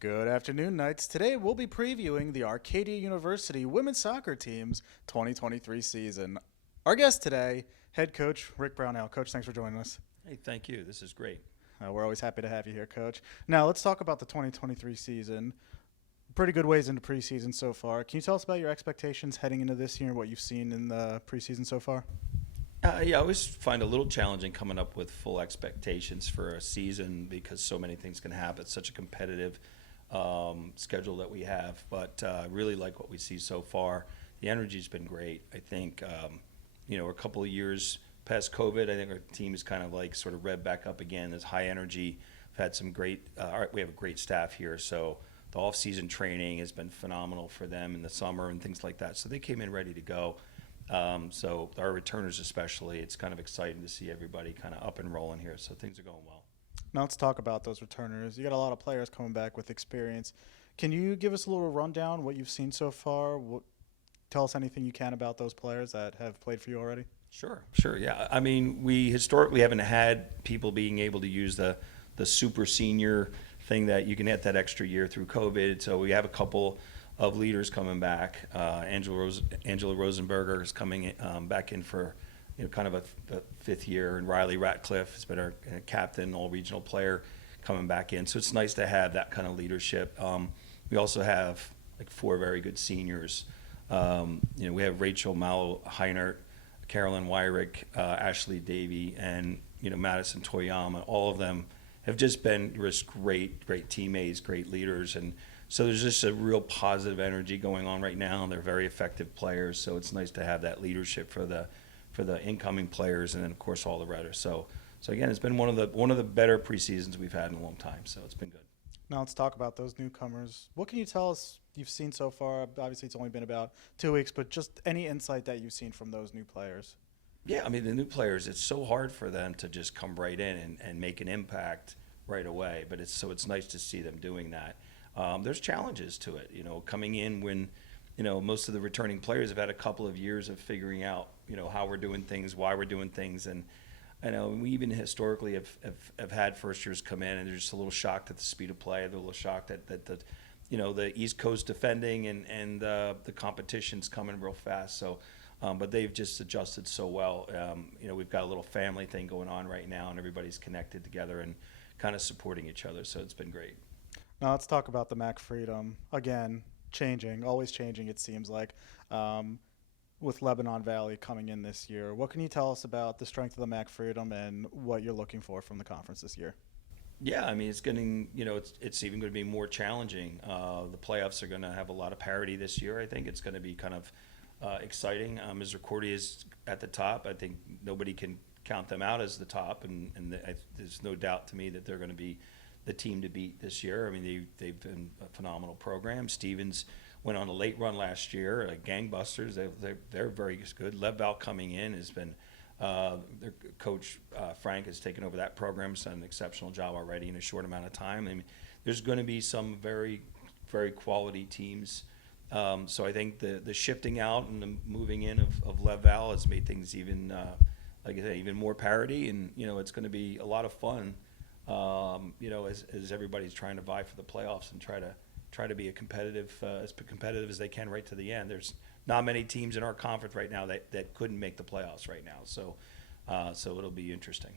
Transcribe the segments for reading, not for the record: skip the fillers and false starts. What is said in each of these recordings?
Good afternoon, Knights. Today we'll be previewing the Arcadia University women's soccer team's 2023 season. Our guest today, head coach Rick Brownell. Coach, thanks for joining us. Hey, thank you. This is great. We're always happy to have you here, Coach. Now let's talk about the 2023 season. Pretty good ways into preseason so far. Can you tell us about your expectations heading into this year and what you've seen in the preseason so far? Yeah, I always find it a little challenging coming up with full expectations for a season because so many things can happen. It's such a competitive schedule that we have, but I really like what we see so far. The energy's been great. I think, a couple of years past COVID, I think our team is kind of like sort of revved back up again. There's high energy. We've had some great, we have a great staff here, so the off-season training has been phenomenal for them in the summer and things like that. So they came in ready to go. So our returners especially, it's kind of exciting to see everybody kind of up and rolling here. So things are going well. Now let's talk about those returners. You got a lot of players coming back with experience. Can you give us a little rundown what you've seen so far? Tell us anything you can about those players that have played for you already. Sure. Yeah. I mean, we historically haven't had people being able to use the super senior thing that you can get that extra year through COVID. So we have a couple of leaders coming back. Angela Rosenberger is coming back in for kind of a fifth year, and Riley Ratcliffe has been our captain, all-regional player, coming back in. So it's nice to have that kind of leadership. We also have like four very good seniors. We have Rachel Mallow-Heinert, Carolyn Wyrick, Ashley Davey, and Madison Toyama. All of them have just been just great teammates, great leaders, and so there's just a real positive energy going on right now, and they're very effective players. So it's nice to have that leadership for the incoming players, and then of course all the redders. So again, it's been one of the better preseasons we've had in a long time. So it's been good. Now let's talk about those newcomers. What can you tell us you've seen so far? Obviously, it's only been about 2 weeks, but just any insight that you've seen from those new players. Yeah, I mean, the new players, it's so hard for them to just come right in and make an impact right away, but it's nice to see them doing that. There's challenges to it, coming in when, most of the returning players have had a couple of years of figuring out, how we're doing things, why we're doing things, and I know we even historically have had first years come in and they're just a little shocked at the speed of play. They're a little shocked at the East Coast defending and the competition's coming real fast. So, but they've just adjusted so well. We've got a little family thing going on right now, and everybody's connected together and kind of supporting each other. So it's been great. Now let's talk about the Mac Freedom. Again, always changing it seems like, with Lebanon Valley coming in this year. What can you tell us about the strength of the Mac Freedom and what you're looking for from the conference this year? Yeah, I mean, it's getting, it's even going to be more challenging. The playoffs are going to have a lot of parity this year. I think it's going to be kind of exciting. Misericordia is at the top. I think nobody can count them out as the top, and there's no doubt to me that they're going to be the team to beat this year. I mean, they've been a phenomenal program. Stevens went on a late run last year, like gangbusters. They're very good. Lev Val coming in has been their coach Frank has taken over that program, has done an exceptional job already in a short amount of time. I mean, there's going to be some very, very quality teams. So I think the shifting out and the moving in of Lev Val has made things even, like I said, even more parity, and it's going to be a lot of fun. As everybody's trying to vie for the playoffs and try to be as competitive as they can right to the end. There's not many teams in our conference right now that couldn't make the playoffs right now. So it'll be interesting.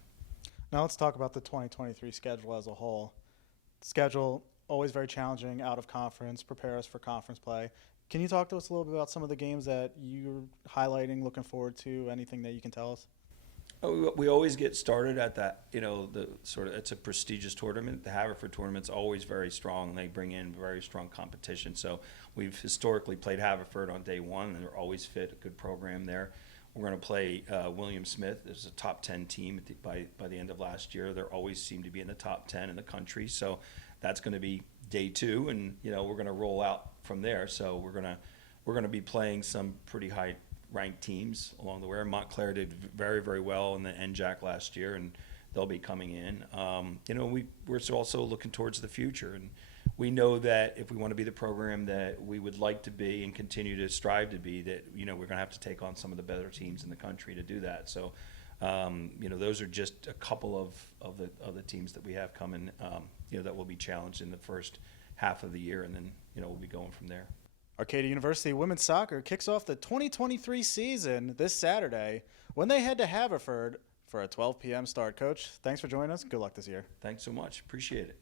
Now let's talk about the 2023 schedule as a whole. Schedule always very challenging, out of conference, prepare us for conference play. Can you talk to us a little bit about some of the games that you're highlighting, looking forward to, anything that you can tell us? We always get started at that, it's a prestigious tournament. The Haverford tournament's always very strong. They bring in very strong competition. So we've historically played Haverford on day one, and they're always fit, a good program there. We're going to play William Smith. There's a top 10 team by the end of last year. They always seem to be in the top 10 in the country. So that's going to be day two, and we're going to roll out from there. So we're going to be playing some pretty high ranked teams along the way. Montclair did very, very well in the NJAC last year, and they'll be coming in. We're also looking towards the future, and we know that if we want to be the program that we would like to be and continue to strive to be, that we're going to have to take on some of the better teams in the country to do that. So, those are just a couple of the teams that we have coming, that will be challenged in the first half of the year, and then we'll be going from there. Arcadia University women's soccer kicks off the 2023 season this Saturday when they head to Haverford for a 12 p.m. start. Coach, thanks for joining us. Good luck this year. Thanks so much. Appreciate it.